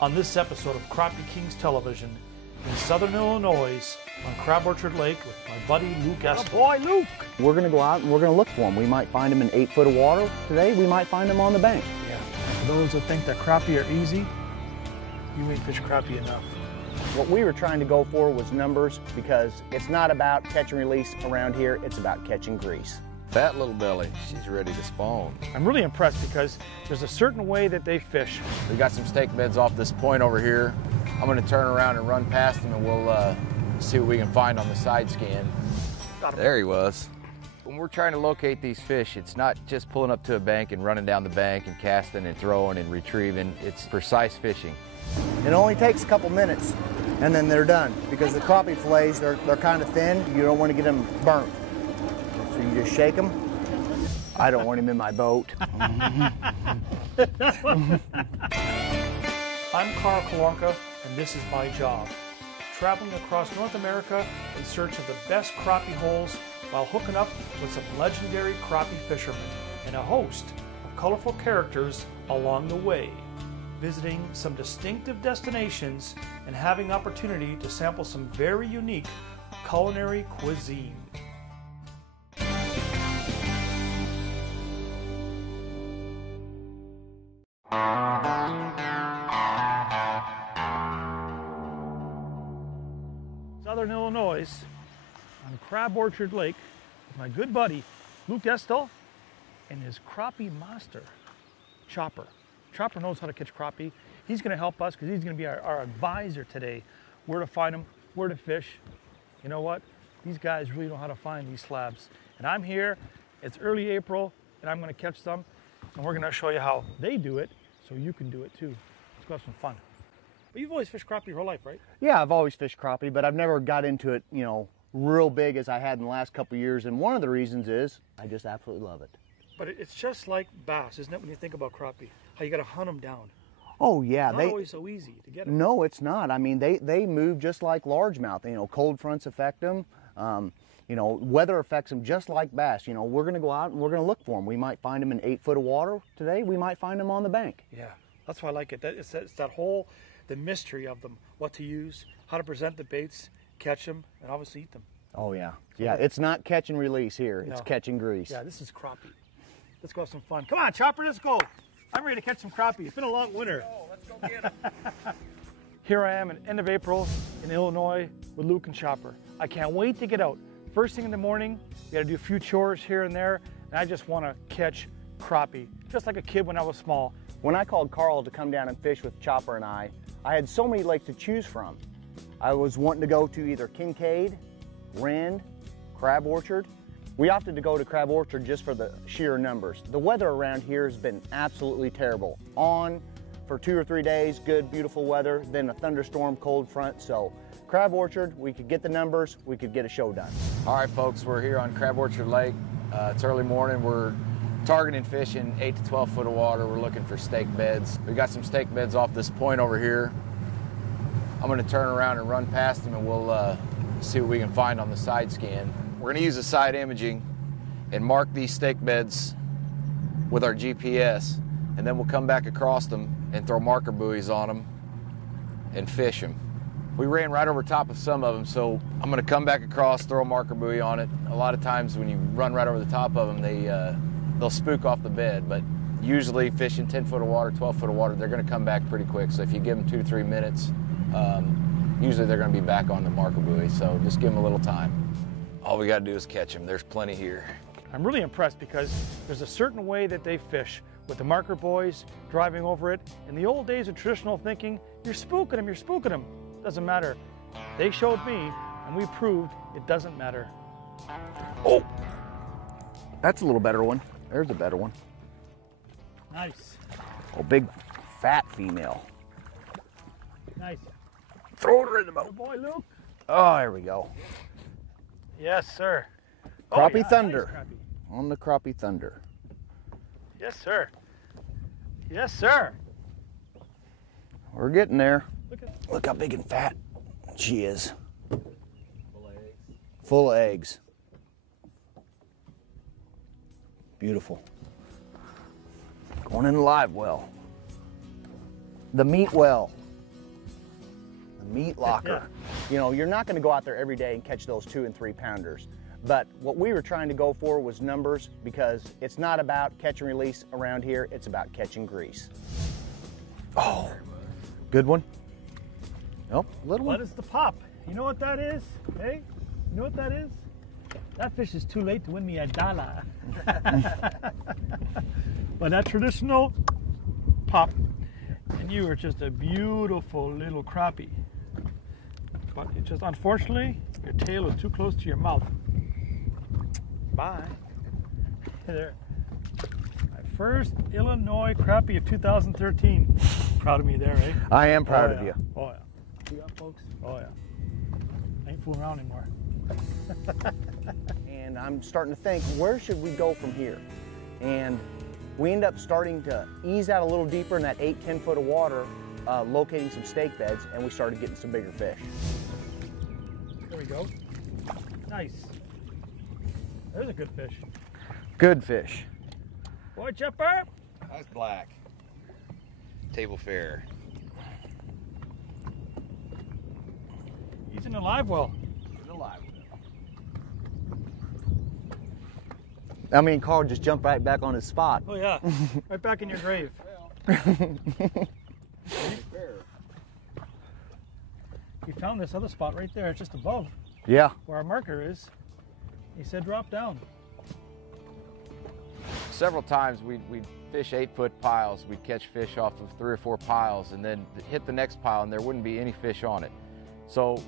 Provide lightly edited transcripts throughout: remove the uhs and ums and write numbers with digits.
on this episode of Crappie Kings Television in southern Illinois on Crab Orchard Lake with my buddy Luke Estel. Oh boy, Luke! We're going to go out and we're going to look for them. We might find them in 8 foot of water today. We might find them on the bank. Yeah. For those that think that crappie are easy, you ain't fished crappie enough. What we were trying to go for was numbers, because it's not about catch and release around here. It's about catching grease. Fat little belly, she's ready to spawn. I'm really impressed because there's a certain way that they fish. We got some stake beds off this point over here. I'm gonna turn around and run past them and we'll see what we can find on the side scan. There he was. When we're trying to locate these fish, it's not just pulling up to a bank and running down the bank and casting and throwing and retrieving. It's precise fishing. It only takes a couple minutes and then they're done, because the crappie fillets, they're kind of thin. You don't want to get them burnt. So you just shake them. I don't want him in my boat. I'm Carl Kalanka, and this is my job. Traveling across North America in search of the best crappie holes while hooking up with some legendary crappie fishermen and a host of colorful characters along the way. Visiting some distinctive destinations and having opportunity to sample some very unique culinary cuisine. Southern Illinois on Crab Orchard Lake with my good buddy Luke Estel and his crappie master, Chopper. Chopper knows how to catch crappie. He's going to help us because he's going to be our advisor today. Where to find them, where to fish. You know what? These guys really know how to find these slabs. And I'm here, it's early April, and I'm going to catch some. And we're going to show you how they do it so you can do it too. Let's go have some fun. But you've always fished crappie your whole life, right? Yeah, I've always fished crappie, but I've never got into it, you know, real big as I had in the last couple of years. And one of the reasons is I just absolutely love it. But it's just like bass, isn't it, when you think about crappie? How you got to hunt them down. Oh yeah, Not always so easy to get them. No, it's not. I mean, they move just like largemouth. You know, cold fronts affect them. You know, weather affects them just like bass. You know, we're going to go out and we're going to look for them. We might find them in 8 foot of water today. We might find them on the bank. Yeah, that's why I like it. It's that whole, the mystery of them, what to use, how to present the baits, catch them, and obviously eat them. Oh yeah, yeah. It's not catch and release here. It's catch and grease. Yeah, this is crappie. Let's go have some fun. Come on, Chopper, let's go. I'm ready to catch some crappie. It's been a long winter. Oh, let's go get him. Here I am at the end of April in Illinois with Luke and Chopper. I can't wait to get out. First thing in the morning, we got to do a few chores here and there, and I just want to catch crappie, just like a kid when I was small. When I called Carl to come down and fish with Chopper and I had so many lakes to choose from. I was wanting to go to either Kincaid, Rend, Crab Orchard. We opted to go to Crab Orchard just for the sheer numbers. The weather around here has been absolutely terrible. On for 2 or 3 days, good, beautiful weather, then a thunderstorm, cold front. So Crab Orchard, we could get the numbers, we could get a show done. All right, folks, we're here on Crab Orchard Lake. It's early morning. We're targeting fish in 8 to 12 foot of water. We're looking for stake beds. We got some stake beds off this point over here. I'm gonna turn around and run past them and we'll see what we can find on the side scan. We're gonna use the side imaging and mark these stake beds with our GPS, and then we'll come back across them and throw marker buoys on them and fish them. We ran right over top of some of them, so I'm gonna come back across, throw a marker buoy on it. A lot of times when you run right over the top of them, they'll spook off the bed, but usually fishing 10 foot of water, 12 foot of water, they're gonna come back pretty quick. So if you give them 2 to 3 minutes, usually they're gonna be back on the marker buoy, so just give them a little time. All we gotta do is catch them. There's plenty here. I'm really impressed because there's a certain way that they fish with the marker buoys driving over it. In the old days of traditional thinking, you're spooking them, you're spooking them. Doesn't matter. They showed me, and we proved it doesn't matter. Oh, that's a little better one. There's a better one. Nice. Oh, big fat female. Nice. Throw her in the boat. Good boy, Luke. Oh, there we go. Yes, sir. Crappie Oh, yeah, Thunder. nice crappie. On the Crappie Thunder. Yes, sir. Yes, sir. We're getting there. Look Look how big and fat she is. Full of eggs. Full of eggs. Beautiful. Going in the live well. The meat well. meat locker. Yeah. You know, you're not going to go out there every day and catch those 2 and 3 pounders. But what we were trying to go for was numbers, because it's not about catch and release around here, it's about catching grease. Oh, good one. Nope, little one. What is the pop? You know what that is? Hey, you know what that is? That fish is too late to win me a dollar. But that traditional pop, and you are just a beautiful little crappie. But it just, unfortunately, your tail is too close to your mouth. Bye. There. My first Illinois crappie of 2013. Proud of me there, eh? I am proud of you. Oh yeah. See that, folks? Oh yeah. I ain't fooling around anymore. And I'm starting to think, where should we go from here? And we end up starting to ease out a little deeper in that 8-10 foot of water, locating some stake beds, and we started getting some bigger fish. There we go. Nice. There's a good fish. Good fish. Boy, Chipper. That's black. Table fare. He's in a live well. He's alive. I mean, Carl just jumped right back on his spot. Oh yeah, right back in your grave. He found this other spot right there, just above Yeah. where our marker is. He said drop down. Several times we'd fish 8-foot piles. We'd catch fish off of 3 or 4 piles and then hit the next pile and there wouldn't be any fish on it. So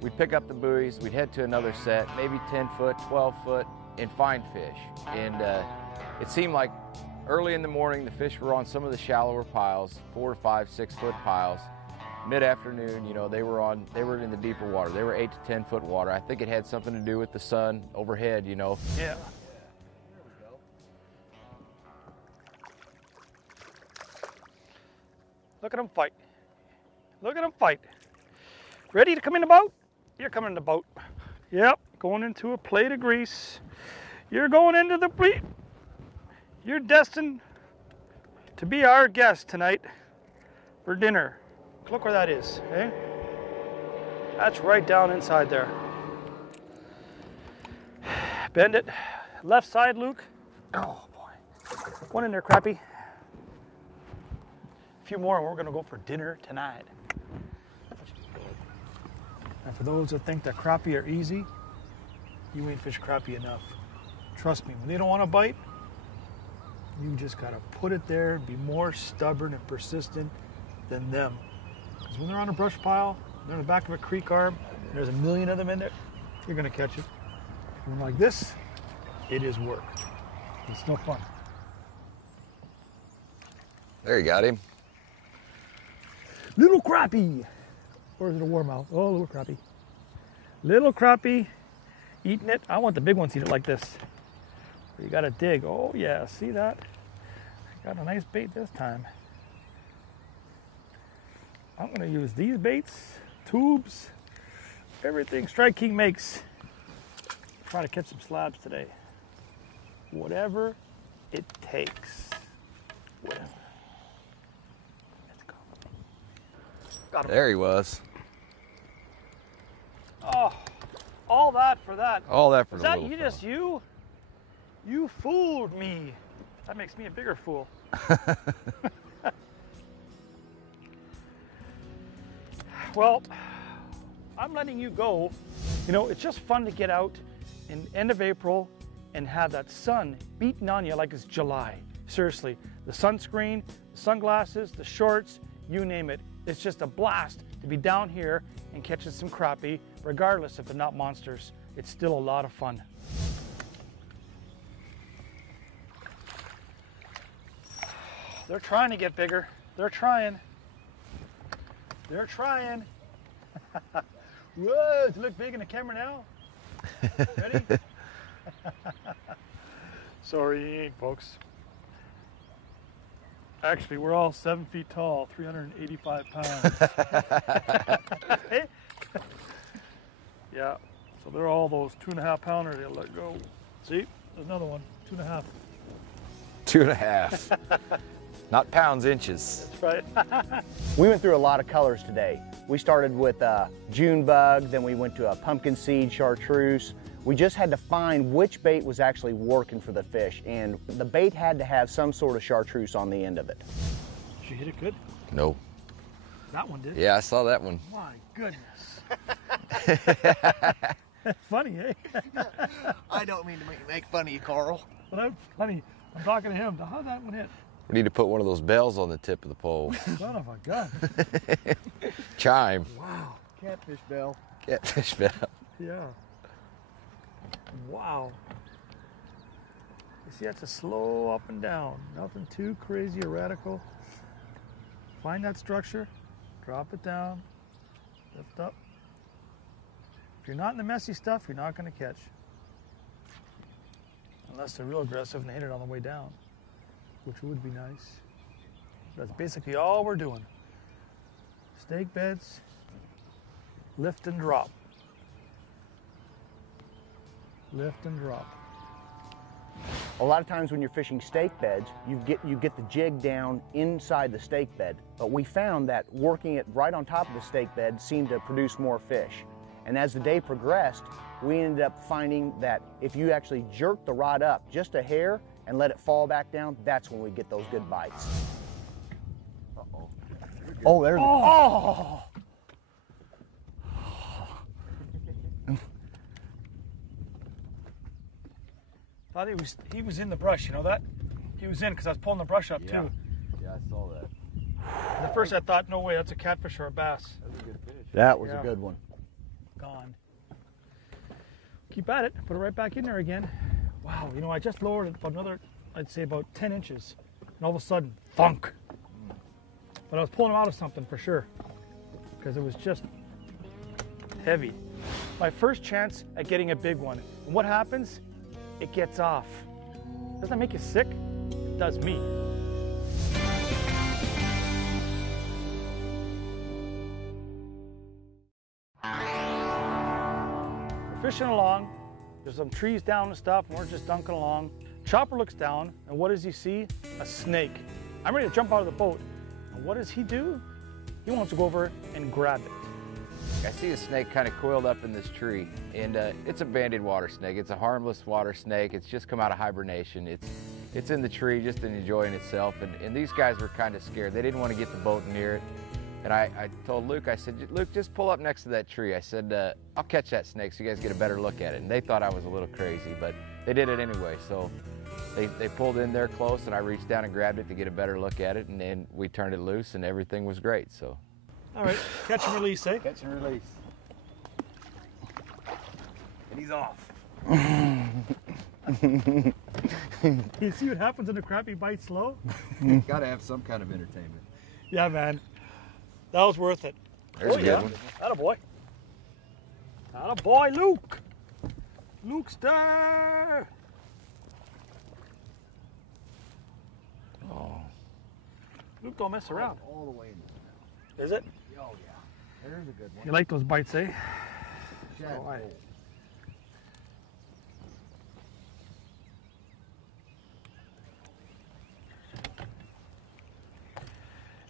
we'd pick up the buoys, we'd head to another set, maybe 10 foot, 12 foot, and find fish. And it seemed like early in the morning the fish were on some of the shallower piles, 4 to 5, 6 foot piles. Mid-afternoon, you know, they were in the deeper water. They were 8 to 10 foot water. I think it had something to do with the sun overhead, you know. Yeah. Look at him fight. Look at him fight. Ready to come in the boat? You're coming in the boat. Yep, going into a plate of grease. You're going into the plate. You're destined to be our guest tonight for dinner. Look where that is, eh? That's right down inside there. Bend it. Left side, Luke. Oh boy. One in there, crappie. A few more and we're gonna go for dinner tonight. And for those that think that crappie are easy, you ain't fished crappie enough. Trust me, when they don't want to bite, you just gotta put it there, be more stubborn and persistent than them. Because when they're on a brush pile, they're in the back of a creek arm, and there's a million of them in there, you're gonna catch it. And like this, it is work. It's still fun. There you got him. Little crappie. Or is it a warmouth? Oh, little crappie. Little crappie eating it. I want the big ones to eat it like this. You gotta dig. Oh yeah, see that? Got a nice bait this time. I'm gonna use these baits, tubes, everything Strike King makes. Try to catch some slabs today. Whatever it takes. Whatever. Let's go. Got him. There he was. Oh, all that for that. All that for Is the that little you? fella. Just you? You fooled me. That makes me a bigger fool. Well, I'm letting you go. You know, it's just fun to get out in end of April and have that sun beating on you like it's July. Seriously, the sunscreen, the sunglasses, the shorts, you name it. It's just a blast to be down here and catching some crappie, regardless if they're not monsters. It's still a lot of fun. They're trying to get bigger. They're trying. They're trying. Whoa, does it look big in the camera now? Ready? Sorry, he ain't, folks. Actually, we're all 7 feet tall, 385 pounds. Yeah, so they're all those 2.5 pounders they let go. See, there's another one, 2.5. 2.5. Not pounds, inches. That's right. We went through a lot of colors today. We started with a June bug, then we went to a pumpkin seed chartreuse. We just had to find which bait was actually working for the fish, and the bait had to have some sort of chartreuse on the end of it. Did you hit it good? No. That one did. Yeah, I saw that one. My goodness. Funny, eh? I don't mean to make fun of you, Carl. But I'm funny. I'm talking to him. How'd that one hit? We need to put one of those bells on the tip of the pole. Son of a gun. Chime. Wow. Catfish bell. Catfish bell. Yeah. Wow. You see, that's a slow up and down. Nothing too crazy or radical. Find that structure, drop it down, lift up. If you're not in the messy stuff, you're not going to catch. Unless they're real aggressive and hit it on the way down, which would be nice. That's basically all we're doing. Snake beds, lift and drop. Lift and drop. A lot of times when you're fishing stake beds, you get the jig down inside the stake bed. But we found that working it right on top of the stake bed seemed to produce more fish. And as the day progressed, we ended up finding that if you actually jerk the rod up just a hair and let it fall back down, that's when we get those good bites. Uh-oh. Oh, there's Oh! Thought he was in the brush, you know that? He was in because I was pulling the brush up too. Yeah, I saw that. And at first I thought, no way, that's a catfish or a bass. That was a good fish. That was Yeah. a good one. Gone. Keep at it, put it right back in there again. Wow, you know, I just lowered it about another, I'd say about 10 inches. And all of a sudden, thunk. But I was pulling him out of something for sure. Because it was just heavy. My first chance at getting a big one. And what happens? It gets off. Doesn't that make you sick? It does me. We're fishing along. There's some trees down and stuff, and we're just dunking along. Chopper looks down, and what does he see? A snake. I'm ready to jump out of the boat. And what does he do? He wants to go over and grab it. I see a snake kind of coiled up in this tree, and it's a banded water snake. It's a harmless water snake. It's just come out of hibernation. It's in the tree just enjoying itself, and these guys were kind of scared. They didn't want to get the boat near it. And I told Luke, I said, Luke, just pull up next to that tree. I said, I'll catch that snake so you guys get a better look at it. And they thought I was a little crazy, but they did it anyway. So they pulled in there close, and I reached down and grabbed it to get a better look at it, and then we turned it loose, and everything was great. So. All right, catch and release, eh? Catch and release. And he's off. You see what happens when a crappie bites slow? Gotta have some kind of entertainment. Yeah, man. That was worth it. There's a good one. Attaboy. Attaboy, Luke. Lukester. Oh. Luke don't mess around. All the way in there. Is it? Oh, yeah. There's a good one. You like those bites, eh? Shad Oh, I- pole.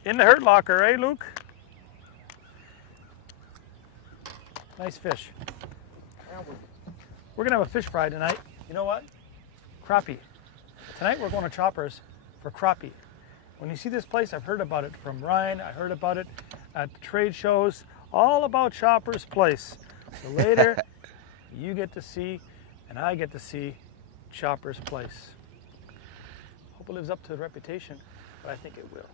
In the hurt locker, eh, Luke? Nice fish. We're gonna have a fish fry tonight. You know what? Crappie. Tonight we're going to Choppers for crappie. When you see this place, I've heard about it from Ryan. I heard about it at the trade shows. All about Choppers Place. So later, you get to see, and I get to see Choppers Place. Hope it lives up to the reputation, but I think it will.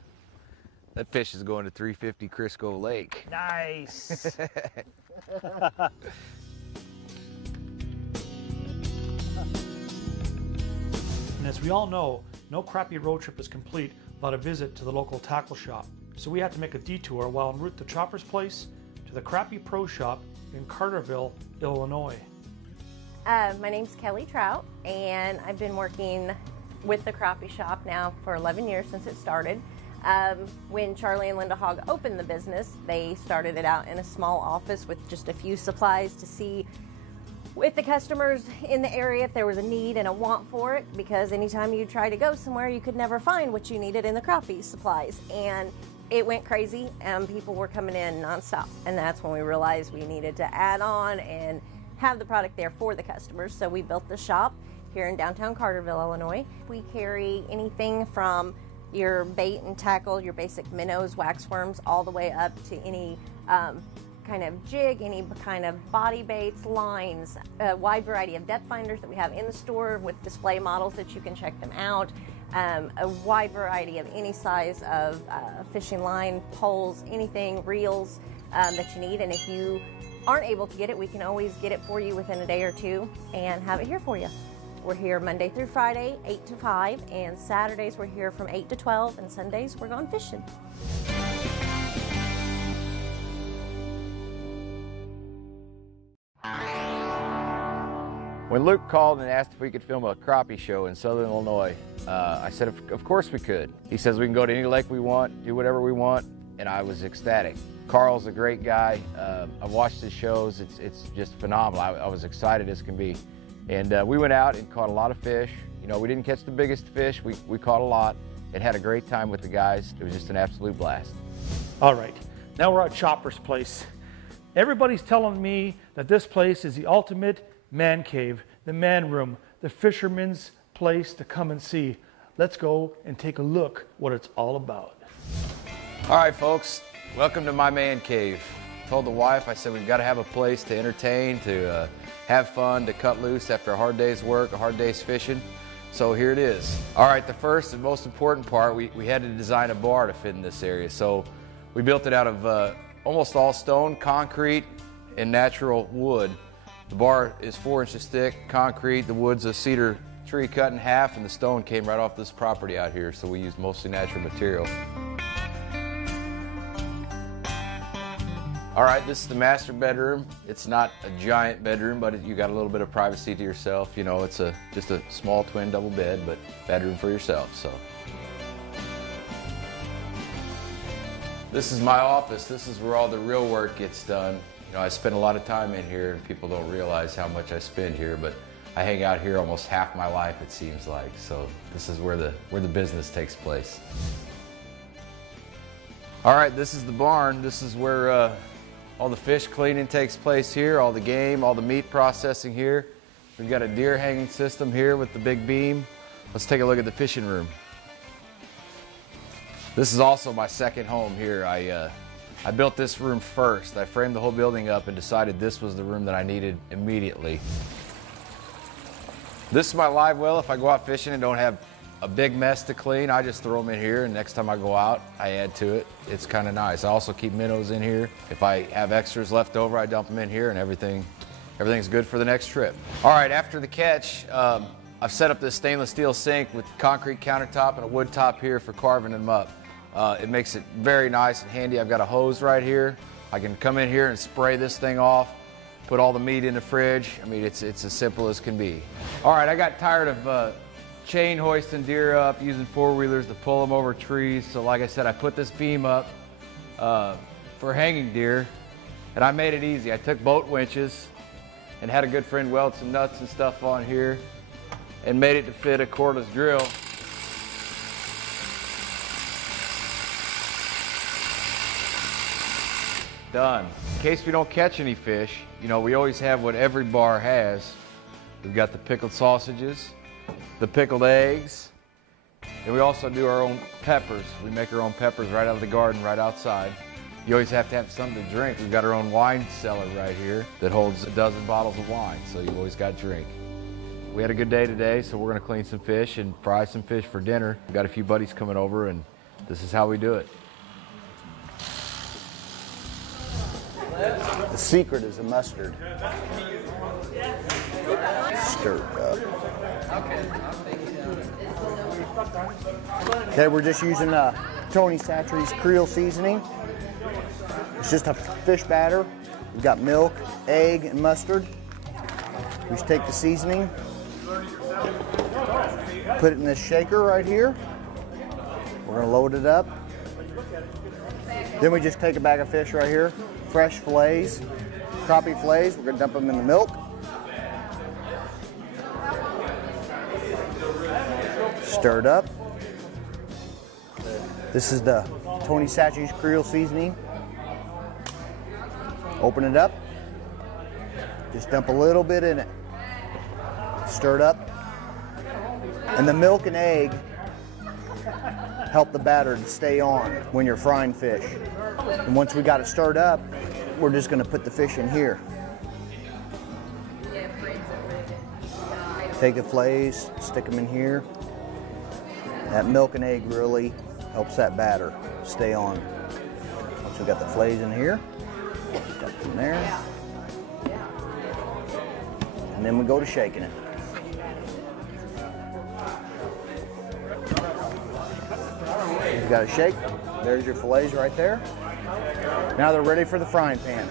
That fish is going to 350 Crisco Lake. Nice. And as we all know, no crappie road trip is complete without a visit to the local tackle shop. So we had to make a detour while en route to Chopper's Place to the Crappie Pro Shop in Carterville, Illinois. My name's Kelly Trout, and I've been working with the crappie shop now for 11 years since it started. When Charlie and Linda Hogg opened the business, they started it out in a small office with just a few supplies to see with the customers in the area if there was a need and a want for it, because anytime you try to go somewhere, you could never find what you needed in the crappie supplies. And it went crazy and people were coming in nonstop. And that's when we realized we needed to add on and have the product there for the customers. So we built the shop here in downtown Carterville, Illinois. We carry anything from your bait and tackle, your basic minnows, waxworms, all the way up to any kind of jig, any kind of body baits, lines, a wide variety of depth finders that we have in the store with display models that you can check them out, a wide variety of any size of fishing line, poles, anything, reels that you need. And if you aren't able to get it, we can always get it for you within a day or two and have it here for you. We're here Monday through Friday, 8 to 5, and Saturdays we're here from 8 to 12, and Sundays we're going fishing. When Luke called and asked if we could film a crappie show in Southern Illinois, I said, of course we could. He says we can go to any lake we want, do whatever we want, and I was ecstatic. Carl's a great guy. I've watched his shows. It's just phenomenal. I was excited as can be. And we went out and caught a lot of fish. You know, we didn't catch the biggest fish. We caught a lot and had a great time with the guys. It was just an absolute blast. All right, now we're at Chopper's place. Everybody's telling me that this place is the ultimate man cave, the man room, the fisherman's place to come and see. Let's go and take a look what it's all about. All right, folks, welcome to my man cave. I told the wife, I said, we've got to have a place to entertain, to have fun, to cut loose after a hard day's work, a hard day's fishing. So here it is. All right, the first and most important part, we had to design a bar to fit in this area. So we built it out of almost all stone, concrete, and natural wood. The bar is 4 inches thick, concrete. The wood's a cedar tree cut in half, and the stone came right off this property out here, so we used mostly natural material. All right, this is the master bedroom. It's not a giant bedroom, but you got a little bit of privacy to yourself. You know, it's just a small twin double bed, but bedroom for yourself, so. This is my office. This is where all the real work gets done. You know, I spend a lot of time in here, and people don't realize how much I spend here, but I hang out here almost half my life, it seems like. So this is where the business takes place. All right, this is the barn. This is where all the fish cleaning takes place here, all the game, all the meat processing here. We've got a deer hanging system here with the big beam. Let's take a look at the fishing room. This is also my second home here. I built this room first. I framed the whole building up and decided this was the room that I needed immediately. This is my live well. If I go out fishing and don't have a big mess to clean, I just throw them in here, and next time I go out, I add to it. It's kind of nice. I also keep minnows in here. If I have extras left over, I dump them in here, and everything's good for the next trip. All right, after the catch, I've set up this stainless steel sink with concrete countertop and a wood top here for carving them up. It makes it very nice and handy. I've got a hose right here. I can come in here and spray this thing off, put all the meat in the fridge. I mean, it's as simple as can be. All right, I got tired of chain hoisting deer up, using four-wheelers to pull them over trees. So like I said, I put this beam up for hanging deer, and I made it easy. I took boat winches and had a good friend weld some nuts and stuff on here and made it to fit a cordless drill. Done. In case we don't catch any fish, you know, we always have what every bar has. We've got the pickled sausages, the pickled eggs, and we also do our own peppers. We make our own peppers right out of the garden, right outside. You always have to have something to drink. We've got our own wine cellar right here that holds a dozen bottles of wine, so you've always got drink. We had a good day today, so we're gonna clean some fish and fry some fish for dinner. We've got a few buddies coming over, and this is how we do it. The secret is the mustard. Stir it up. Okay, we're just using Tony Satchery's Creole seasoning. It's just a fish batter. We've got milk, egg, and mustard. We just take the seasoning, put it in this shaker right here. We're gonna load it up. Then we just take a bag of fish right here, fresh fillets, crappie fillets. We're gonna dump them in the milk. Stir it up. This is the Tony Sacchi's Creole seasoning. Open it up. Just dump a little bit in it. Stir it up. And the milk and egg help the batter to stay on when you're frying fish. And once we got it stirred up, we're just going to put the fish in here. Take the fillets, stick them in here. That milk and egg really helps that batter stay on. Once we got the fillets in here, got them there. And then we go to shaking it. You've got to shake. There's your fillets right there. Now they're ready for the frying pan.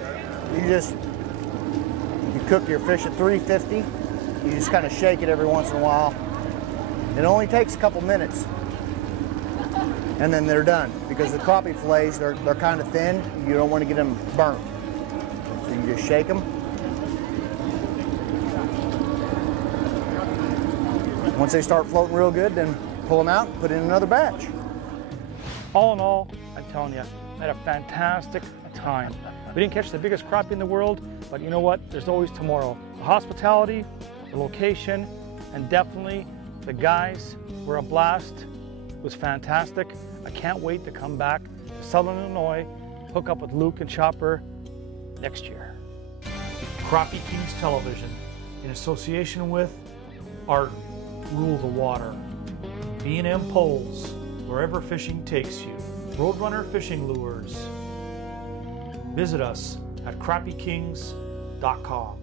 You cook your fish at 350. You just kind of shake it every once in a while. It only takes a couple minutes. And then they're done. Because the crappie fillets, they're kind of thin. You don't want to get them burnt. So you just shake them. Once they start floating real good, then pull them out and put in another batch. All in all, I'm telling you, I had a fantastic time. We didn't catch the biggest crappie in the world, but you know what? There's always tomorrow. The hospitality, the location, and definitely the guys were a blast. It was fantastic. I can't wait to come back to Southern Illinois, hook up with Luke and Chopper next year. Crappie Kings Television, in association with Arden, Rule the Water, B&M Poles, wherever fishing takes you, Roadrunner Fishing Lures. Visit us at crappiekings.com.